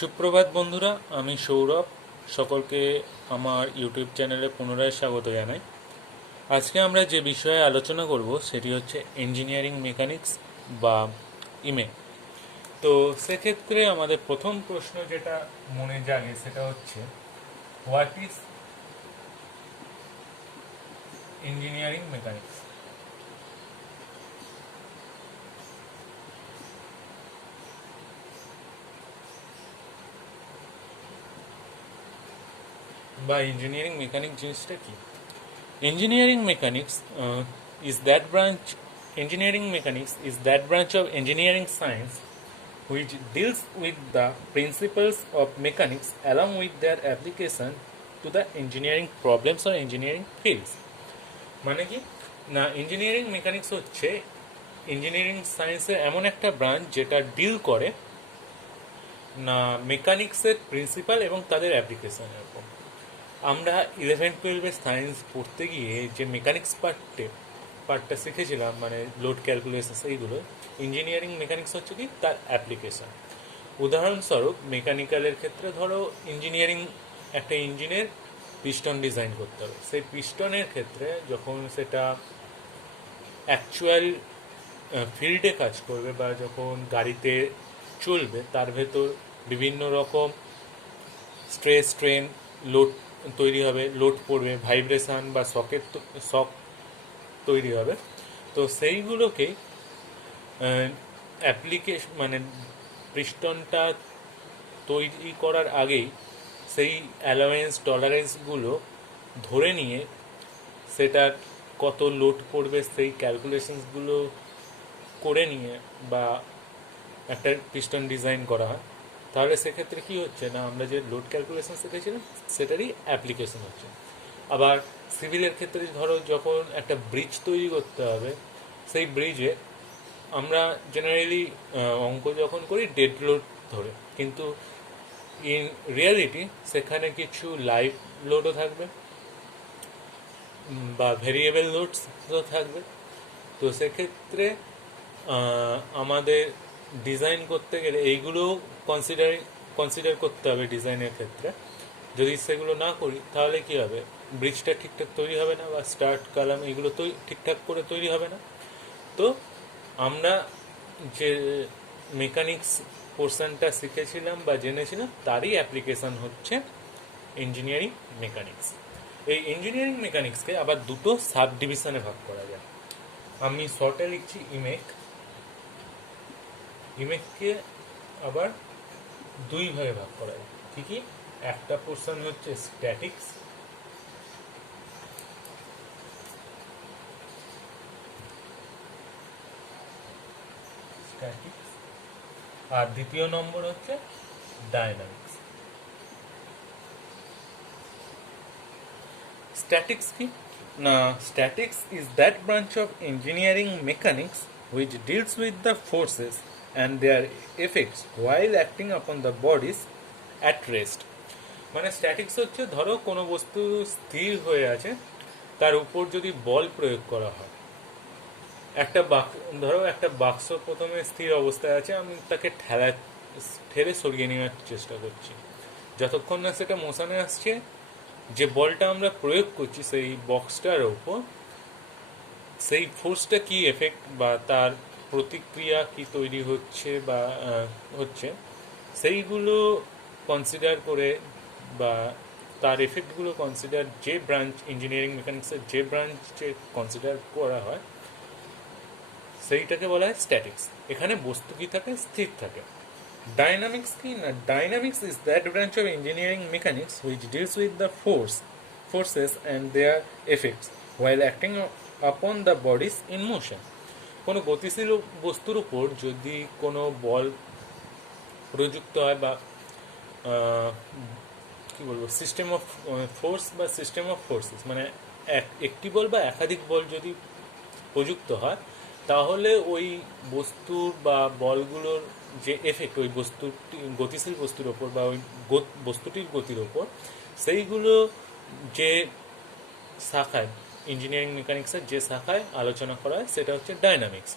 সুপ্রভাত বন্ধুরা, আমি সৌরভ। সকলকে আমার ইউটিউব চ্যানেলে পুনরায় স্বাগত জানাই। আজকে আমরা যে বিষয়ে আলোচনা করব সেটি হচ্ছে ইঞ্জিনিয়ারিং মেকানিক্স বা ইমে। তো সেক্ষেত্রে আমাদের প্রথম প্রশ্ন যেটা মনে জাগে সেটা হচ্ছে, হোয়াট ইজ ইঞ্জিনিয়ারিং মেকানিক্স? বা ইঞ্জিনিয়ারিং মেকানিক্স জিনিসটা কি? Engineering mechanics is that branch. Engineering mechanics is that branch of engineering science which deals with the principles of mechanics along with their application to the engineering problems or engineering fields. মানে কি না, engineering mechanics হচ্ছে engineering সায়েন্সের এমন একটা branch যেটা deal করে না মেকানিক্সের প্রিন্সিপাল এবং তাদের অ্যাপ্লিকেশনের উপর। আমরা 11-12 সায়েন্স পড়তে গিয়ে যে মেকানিক্স পার্টটা শিখেছিলাম, মানে লোড ক্যালকুলেশন, এইগুলো ইঞ্জিনিয়ারিং মেকানিক্স হচ্ছে কি তার অ্যাপ্লিকেশন। উদাহরণস্বরূপ মেকানিক্যালের ক্ষেত্রে ধরো ইঞ্জিনিয়ারিং একটা ইঞ্জিনের পিস্টন ডিজাইন করতে হবে। সেই পিস্টনের ক্ষেত্রে যখন সেটা অ্যাকচুয়াল ফিল্ডে কাজ করবে বা যখন গাড়িতে চলবে, তার ভেতর বিভিন্ন রকম স্ট্রেস স্ট্রেন লোড তৈরি হবে, লোড পড়বে, ভাইব্রেশন বা শক তৈরি হবে। তো সেইগুলোকেই অ্যাপ্লিকেশন মানে পিস্টনটা তৈরি করার আগেই সেই অ্যালাওয়েন্স টলারেন্সগুলো ধরে নিয়ে সেটা কত লোড পড়বে সেই ক্যালকুলেশনসগুলো করে নিয়ে বা একটা পিস্টন ডিজাইন করা হয়। তাহলে সেক্ষেত্রে কি হচ্ছে না, আমরা যে লোড ক্যালকুলেশন শিখেছিলাম সেটারই অ্যাপ্লিকেশন হচ্ছে। আবার সিভিলের ক্ষেত্রে ধরো যখন একটা ব্রিজ তৈরি করতে হবে, সেই ব্রিজে আমরা জেনারেলি অঙ্ক যখন করি ডেড লোড ধরে, কিন্তু ইন রিয়ালিটি সেখানে কিছু লাইভ লোডও থাকবে বা ভেরিয়েবল লোডসও থাকবে। তো সেক্ষেত্রে আমাদের ডিজাইন করতে গেলে এইগুলো কনসিডার করতে হবে ডিজাইনের ক্ষেত্রে। যদি সেগুলো না করি তাহলে কি হবে, ব্রিজটা ঠিকঠাক তৈরি হবে না বা স্টার্ট কালাম এগুলো তো ঠিকঠাক করে তৈরি হবে না। তো আমরা যে মেকানিক্স পোর্শনটা শিখেছিলাম বা জেনেছিলাম তারই অ্যাপ্লিকেশন হচ্ছে ইঞ্জিনিয়ারিং মেকানিক্স। এই ইঞ্জিনিয়ারিং মেকানিক্সকে আবার দুটো সাব ডিভিশনে ভাগ করা যায়। আমি শর্টে লিখছি ইমেক। ইমেককে আবার দুই ভাগে ভাগ করা যায়। কি কি? একটা পোর্শন হচ্ছে স্ট্যাটিক্স, আর দ্বিতীয় নম্বর হচ্ছে ডায়নামিক্স। স্ট্যাটিক্স কি না, statics is that branch of engineering mechanics which deals with the forces and their effects while acting upon the bodies at rest. মানে স্ট্যাটিক্স হচ্ছে ধরো কোনো বস্তু স্থির হয়ে আছে, তার উপর যদি বল প্রয়োগ করা হয়। ধরো একটা বাক্স প্রথমে স্থির অবস্থায় আছে, আমি তাকে ঠেলে সরিয়ে নেওয়ার চেষ্টা করছি। যতক্ষণ না সেটা মোশনে আসছে, যে বলটা আমরা প্রয়োগ করছি সেই বক্সটার ওপর, সেই ফোর্সটা কি এফেক্ট বা তার প্রতিক্রিয়া কি তৈরি হচ্ছে বা হচ্ছে, সেইগুলো কনসিডার করে বা তার এফেক্টগুলো কনসিডার যে ব্রাঞ্চ ইঞ্জিনিয়ারিং মেকানিক্সের যে ব্রাঞ্চে কনসিডার করা হয় সেইটাকে বলা হয় স্ট্যাটিক্স। এখানে বস্তু কি থাকে, স্থির থাকে। ডাইনামিক্স কি না, dynamics is that branch of engineering mechanics which deals with the forces and their effects while acting upon the bodies in motion. কোনো গতিশীল বস্তুর উপর যদি কোনো বল প্রযুক্ত হয় বা কি বলবো, সিস্টেম অফ ফোর্স বা সিস্টেম অফ ফোর্সেস, মানে একটি বল বা একাধিক বল যদি প্রযুক্ত হয়, তাহলে ওই বস্তুর বা বলগুলোর যে এফেক্ট ওই বস্তুটি গতিশীল বস্তুর ওপর বা ওই বস্তুটির গতির ওপর, সেইগুলো যে শাখায় ইঞ্জিনিয়ারিং মেকানিক্সের যে শাখায় আলোচনা করা হয় সেটা হচ্ছে ডায়নামিক্স।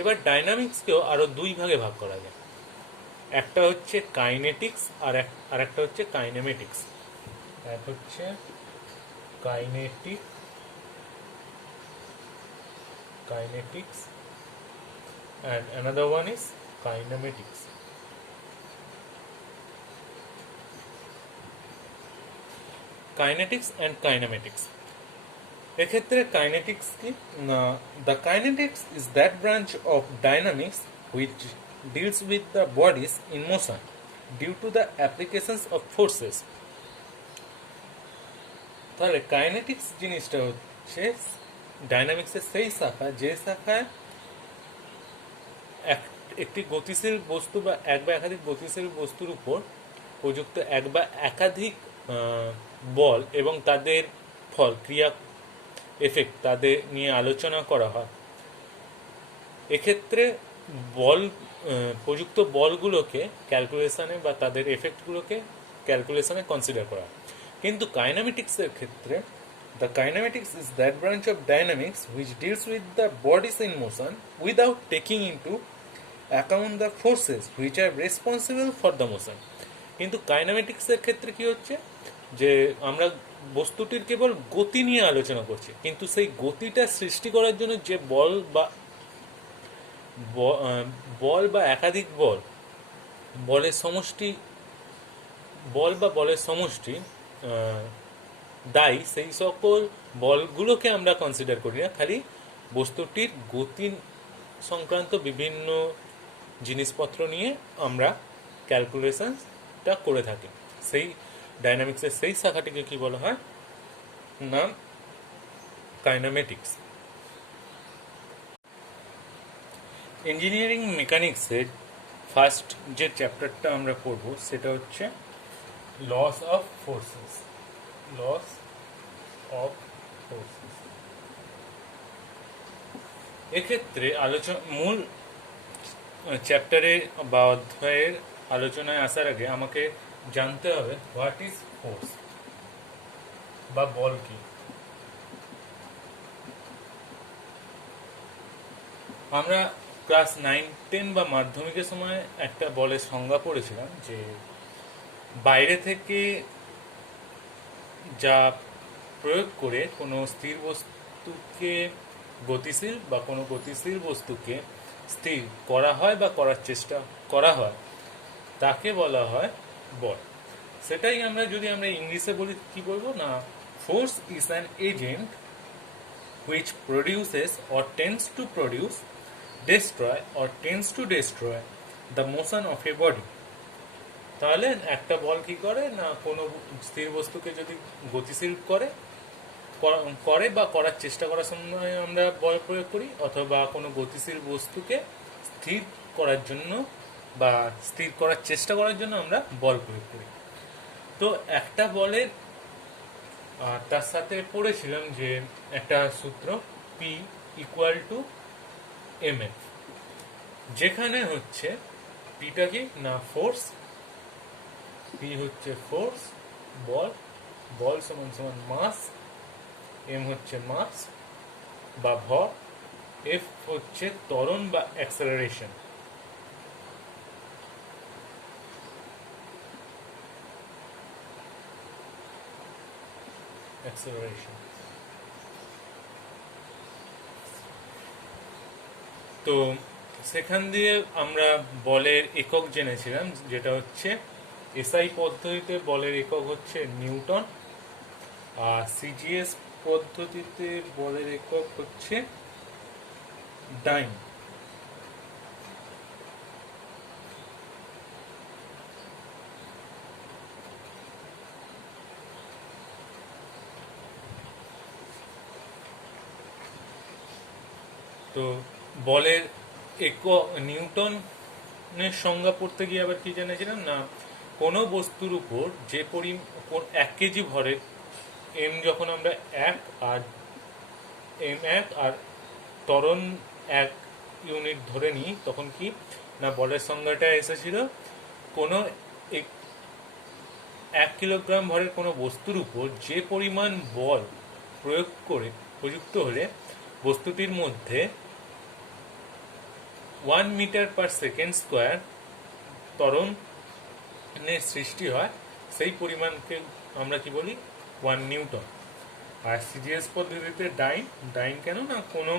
এবার ডায়নামিক্সকেও আরও দুই ভাগে ভাগ করা যায়। একটা হচ্ছে কাইনেটিক্স আর একটা হচ্ছে কাইনেমেটিক্স। এক হচ্ছে kinetics and another one is kinematics. Kinetics and kinematics. এক্ষেত্রে কাইনেটিক্স কি না, the kinetics is that branch of dynamics which deals with the bodies in motion due to the applications of forces. তাহলে kinetics জিনিসটা হচ্ছে ডাইনামিক্সের সেই শাখা যে শাখায় একটি গতিশীল বস্তু বা এক বা একাধিক গতিশীল বস্তুর উপর প্রযুক্ত এক বা একাধিক বল এবং তাদের ফল ক্রিয়া এফেক্ট তাদের নিয়ে আলোচনা করা হয়। এক্ষেত্রে বল প্রযুক্ত বলগুলোকে ক্যালকুলেশনে বা তাদের এফেক্টগুলোকে ক্যালকুলেশনে কনসিডার করা হয়। কিন্তু কাইনেমেটিক্সের ক্ষেত্রে the kinematics is that branch of dynamics which deals with the bodies in motion without taking into account the forces which are responsible for the motion. কিন্তু কাইনেমেটিক্সের ক্ষেত্রে কি হচ্ছে যে আমরা বস্তুটির কেবল গতি নিয়ে আলোচনা করছি, কিন্তু সেই গতিটা সৃষ্টি করার জন্য যে বল বা একাধিক বলের সমষ্টি দায়ী, সেই সকল বলগুলোকে আমরা কনসিডার করি না, খালি বস্তুটির গতি সংক্রান্ত বিভিন্ন জিনিসপত্র নিয়ে আমরা ক্যালকুলেশনটা করে থাকি। সেই ডাইনামিক্সের সেই শাখাটিকে কি বলা হয় না কাইনেমেটিক্স। ইঞ্জিনিয়ারিং মেকানিক্সের ফার্স্ট যে চ্যাপ্টারটা আমরা পড়ব সেটা হচ্ছে লস অফ ফোর্সেস। এক্ষেত্রে মূল চ্যাপ্টারে বা অধ্যায়ের আলোচনায় আসার আগে আমাকে জানতে হবে হোয়াট ইজ ফোর্স বা বল কি। আমরা ক্লাস 9-10 বা মাধ্যমিকের সময় একটা বলের সংজ্ঞা পড়েছিলাম যে বাইরে থেকে যা প্রয়োগ করে কোনো স্থির বস্তুকে গতিশীল বা কোনো গতিশীল বস্তুকে স্থির করা হয় বা করার চেষ্টা করা হয় তাকে বলা হয় বল। সেটাই যদি আমরা ইংলিশে বলি কি বলবো না, force is an agent which produces or tends to produce, destroy or tends to destroy the motion of a body. তাহলে একটা বল কি করে না, কোনো স্থির বস্তুকে যদি গতিশীল করে বা করার চেষ্টা করার সময় আমরা বল প্রয়োগ করি, অথবা কোনো গতিশীল বস্তুকে স্থির করার জন্য বা স্থির করার চেষ্টা করার জন্য আমরা বল প্রয়োগ করি। তো একটা বলের তার সাথে পড়েছিলাম যে একটা সূত্র P = mf, যেখানে হচ্ছে পিটা কি না ফোর্স, পি হচ্ছে ফোর্স বল সমান মাস, এম হচ্ছে মাস বা ভর, এফ হচ্ছে ত্বরণ বা অ্যাক্সেলারেশন। তো সেখান দিয়ে আমরা বলের একক জেনেছিলাম, যেটা হচ্ছে এসআই পদ্ধতিতে বলের একক হচ্ছে নিউটন, আর সিজিএস পদ্ধতিতে বলের একক হচ্ছে ডাইন। তো বলের নিউটনের সংজ্ঞা পড়তে গিয়ে আবার কি জেনেছিলাম না, কোনো বস্তুর উপর যে 1 কেজি ভরের এম যখন আমরা 1 আর ত্বরণ 1 ইউনিট ধরে নিই, তখন কি না বলের সংজ্ঞাটা এসেছিল কোনো 1 কিলোগ্রাম ভরের কোনো বস্তুর উপর যে পরিমাণ বল প্রযুক্ত হলে বস্তুটির মধ্যে 1 মিটার পার সেকেন্ড স্কোয়ার ত্বরণের সৃষ্টি হয় সেই পরিমাণকে আমরা কি বলি 1 নিউটন। আর সিজিএস পদ্ধতিতে ডাইন কেন না, কোনো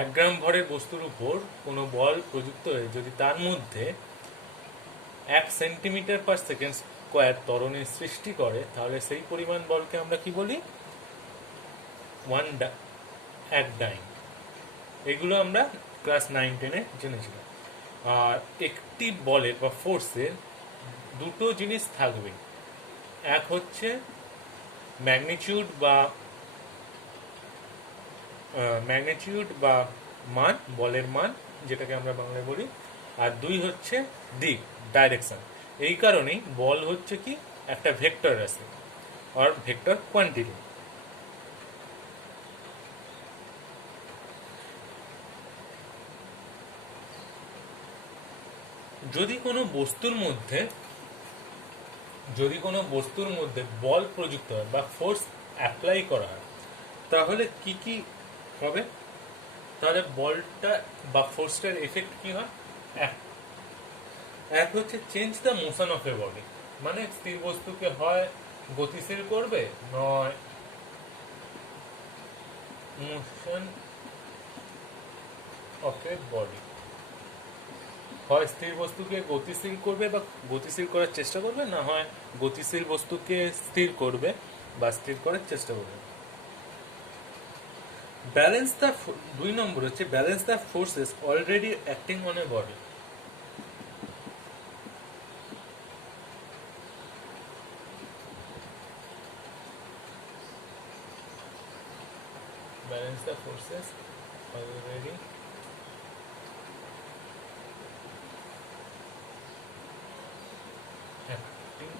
1 গ্রাম ভরের বস্তুর উপর কোনো বল প্রযুক্ত হয়ে যদি তার মধ্যে 1 সেন্টিমিটার/সেকেন্ড স্কোয়ার ত্বরণের সৃষ্টি করে, তাহলে সেই পরিমাণ বলকে আমরা কি বলি 1 ডাইন। এগুলো আমরা ক্লাস 9-10-এ জেনেছিলাম। আর একটি বলের বা ফোর্সের দুটো জিনিস থাকবে, এক হচ্ছে ম্যাগনিটিউড বা মান, বলের মান, যেটাকে আমরা বাংলায় বলি, আর 2 হচ্ছে দিক, ডাইরেকশন। এই কারণেই বল হচ্ছে কি একটা ভেক্টর রাশি আর ভেক্টর কোয়ান্টিটি। যদি কোনো বস্তুর মধ্যে বল প্রযুক্ত হয় বা ফোর্স অ্যাপ্লাই করা হয়, তাহলে কি কি হবে? তাহলে বলটা বা ফোর্সটার এফেক্ট কি হয়? এক হচ্ছে change the motion of A body, মানে স্থির বস্তুকে হয় গতিশীল করবে, নয় মোশন অফ এ বডি, হয় স্থির বস্তুকে গতিশীল করবে বা গতিশীল করার চেষ্টা করবে, না হয় গতিশীল বস্তুকে স্থির করবে বা স্থির করার চেষ্টা করবে। ব্যালেন্স দ্য 2 নম্বর হচ্ছে balance the forces already acting on a body. Balance the forces already acting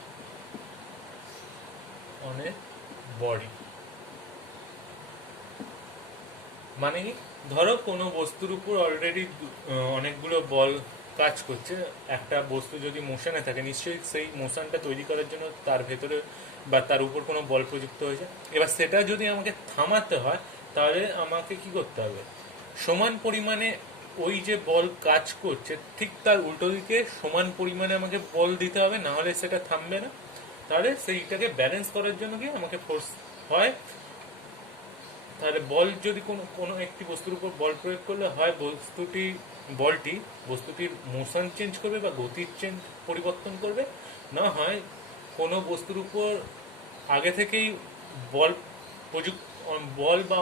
on a body। মানে কি, ধরো কোনো বস্তুর উপর অলরেডি অনেকগুলো বল কাজ করছে। একটা বস্তু যদি মোশনে থাকে, নিশ্চয়ই সেই মোশনটা তৈরি করার জন্য তার ভেতরে বা তার উপর কোনো বল প্রযুক্ত হয়েছে। এবার সেটা যদি আমাকে থামাতে হয়, তাহলে আমাকে কি করতে হবে? সমান পরিমাণে ওই যে বল কাজ করছে ঠিক তার উল্টো দিকে সমান পরিমাণে আমাকে বল দিতে হবে, না হলে সেটা থামবে না। তাহলে সেইটাকে ব্যালেন্স করার জন্য কি আমাকে ফোর্স হয়, তাহলে বল যদি কোনো একটি বস্তুর উপর বল প্রয়োগ করলে হয় বস্তুটির মোশন চেঞ্জ করবে বা গতির পরিবর্তন করবে, না হয় কোনো বস্তুর উপর আগে থেকেই বল বল বা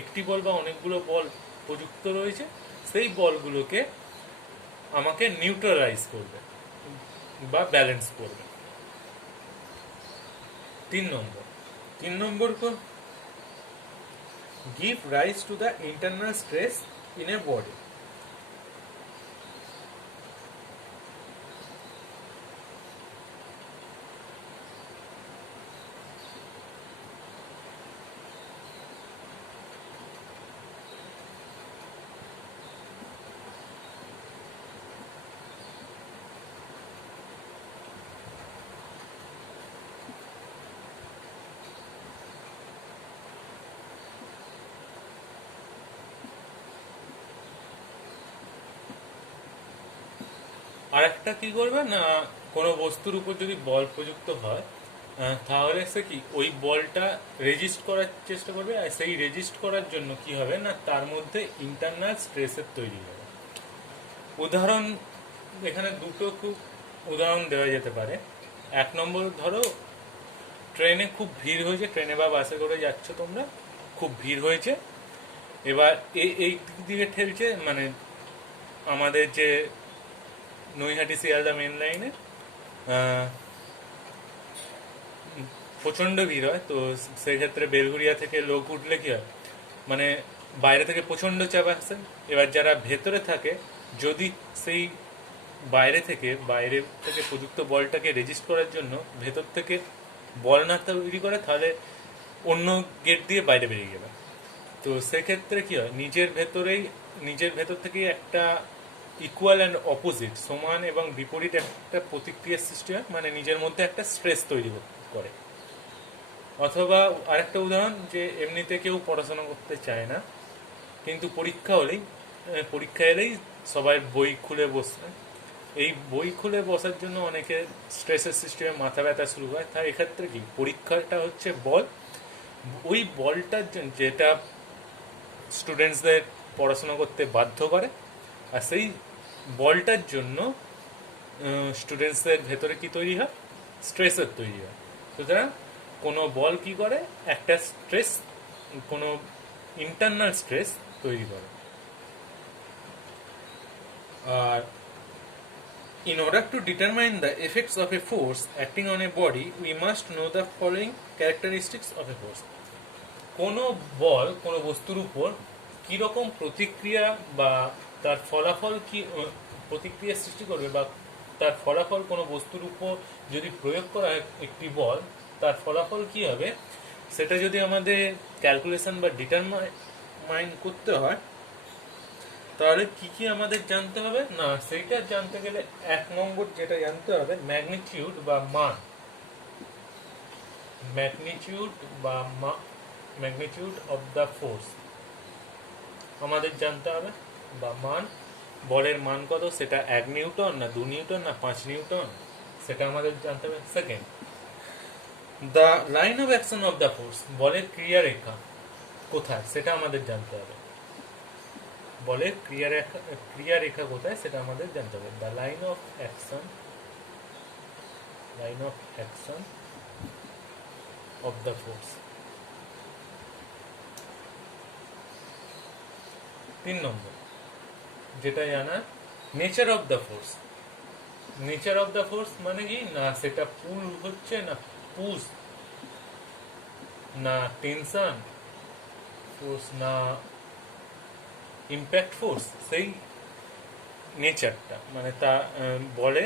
একটি বল বা অনেকগুলো বল প্রযুক্ত রয়েছে, সেই বলগুলোকে আমাকে নিউট্রালাইজ করবে বা ব্যালেন্স করবে। 3 নম্বর give rise to the internal stress in a body। আর একটা কি করবে না, কোনো বস্তুর উপর যদি বল প্রযুক্ত হয়, তাহলে সে কি ওই বলটা রেজিস্ট করার চেষ্টা করবে, আর সেই রেজিস্ট করার জন্য কি হবে না, তার মধ্যে ইন্টারনাল স্ট্রেসের তৈরি হবে। উদাহরণ এখানে দুটো খুব উদাহরণ দেওয়া যেতে পারে। 1 নম্বর, ধরো ট্রেনে খুব ভিড় হয়েছে, ট্রেনে বা বাসে করে যাচ্ছ তোমরা, খুব ভিড় হয়েছে। এবার এই দিকে ঠেলছে, মানে আমাদের যে নৈহাটি শিয়ালদা মেন লাইনে প্রচণ্ড ভিড় হয়। তো সেক্ষেত্রে বেলঘুরিয়া থেকে লোক উঠলে কি হয়, মানে বাইরে থেকে প্রচণ্ড চাপ আসে। এবার যারা ভেতরে থাকে, যদি সেই বাইরে থেকে প্রযুক্ত বলটাকে রেজিস্ট করার জন্য ভেতর থেকে বল না তৈরি করে, তাহলে অন্য গেট দিয়ে বাইরে বেরিয়ে যাবে। তো সেক্ষেত্রে কি হয়, নিজের ভেতর থেকেই একটা ইকুয়াল অ্যান্ড অপোজিট, সমান এবং বিপরীত একটা প্রতিক্রিয়ার সৃষ্টি হয়, মানে নিজের মধ্যে একটা স্ট্রেস তৈরি করে। অথবা আরেকটা উদাহরণ, যে এমনিতে কেউ পড়াশোনা করতে চায় না, কিন্তু পরীক্ষা এলেই সবাই বই খুলে বসে, এই বই খুলে বসার জন্য অনেকের স্ট্রেসের সিস্টেমে মাথা ব্যথা শুরু হয়। তাই এক্ষেত্রে কি পরীক্ষাটা হচ্ছে বল, ওই বলটার জন্য যেটা স্টুডেন্টসদের পড়াশোনা করতে বাধ্য করে, আর সেই বলটার জন্য স্টুডেন্টসদের ভেতরে কি তৈরি হয়, স্ট্রেসের তৈরি হয়। সুতরাং কোনো বল কি করে, একটা স্ট্রেস, কোনো ইন্টারনাল স্ট্রেস তৈরি করে। আর in order to determine the effects of a force acting on a body, we must know the following characteristics of a force. কোনো বল কোনো বস্তুর উপর কীরকম প্রতিক্রিয়া বা তার ফলাফল কি প্রতিক্রিয়া সৃষ্টি করবে, বা তার ফলাফল কোনো বস্তুর উপর যদি প্রয়োগ করা হয় একটি বল, তার ফলাফল কি হবে, সেটা যদি আমাদের ক্যালকুলেশন বা ডিটারমাইন করতে হয়, তাহলে কি কি আমাদের জানতে হবে না, সেইটা জানতে গেলে 1 নম্বর যেটা জানতে হবে, ম্যাগনিটিউড বা মান। ম্যাগনিটিউড অফ দ্য ফোর্স আমাদের জানতে হবে, বা মান। বলের মান কত, সেটা 1 নিউটন না 2 নিউটন না 5 নিউটন, সেটা আমাদের জানতে হবে। Second, the line of action of the force, বলের ক্রিয়ারেখা কোথায় সেটা আমাদের জানতে হবে। বলের ক্রিয়ারেখা কোথায় সেটা আমাদের জানতে হবে। The line of action of the force. 3 নম্বর যেটা জানা, nature of the force. Nature of the force মানে কি না, সেটা পুল হচ্ছে না পুশ, না টেনশন ফোর্স, না ইম্প্যাক্ট ফোর্স, সেই নেচারটা মানে তা বলে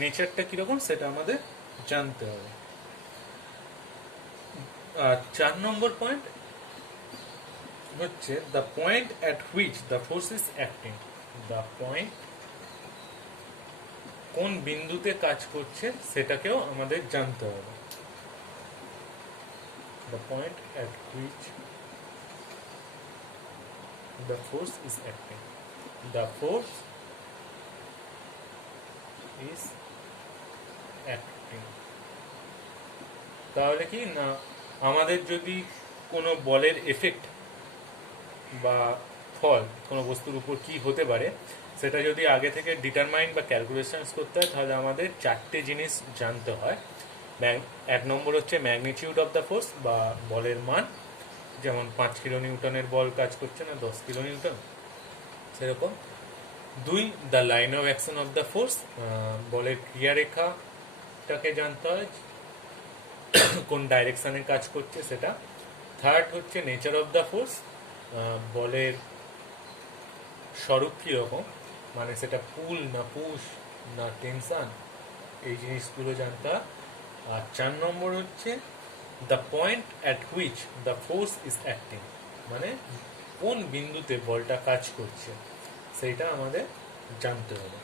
নেচারটা কিরকম সেটা আমাদের জানতে হবে। আর 4 নম্বর পয়েন্ট হচ্ছে the point at which the force is acting. The point, কোন বিন্দুতে কাজ করছে সেটাকেও আমাদের জানতে হবে। The point at which the force is acting. The force is acting. তাহলে কি না, আমাদের যদি কোনো বলের এফেক্ট বা ফল কোনো বস্তুর উপর কি হতে পারে সেটা যদি আগে থেকে ডিটারমাইন বা ক্যালকুলেশনস করতে হয়, তাহলে আমাদের 4টে জিনিস জানতে হয়। 1 নম্বর হচ্ছে ম্যাগনিটিউড অফ দ্য ফোর্স বা বলের মান, যেমন 5 কিলো নিউটনের বল কাজ করছে না 10 কিলো নিউটন, সেরকম। 2, the line of action of the force, বলের ক্রিয়ারেখাটাকে জানতে হয়, কোন ডাইরেকশনে কাজ করছে সেটা। 3rd হচ্ছে নেচার অফ দ্য ফোর্স, বলের স্বরূপ কীরকম, মানে সেটা পুল না পুশ না টেনশন, এই জিনিসগুলো জানতে হয়। আর 4 নম্বর হচ্ছে the point at which the force is acting, মানে কোন বিন্দুতে বলটা কাজ করছে সেইটা আমাদের জানতে হবে।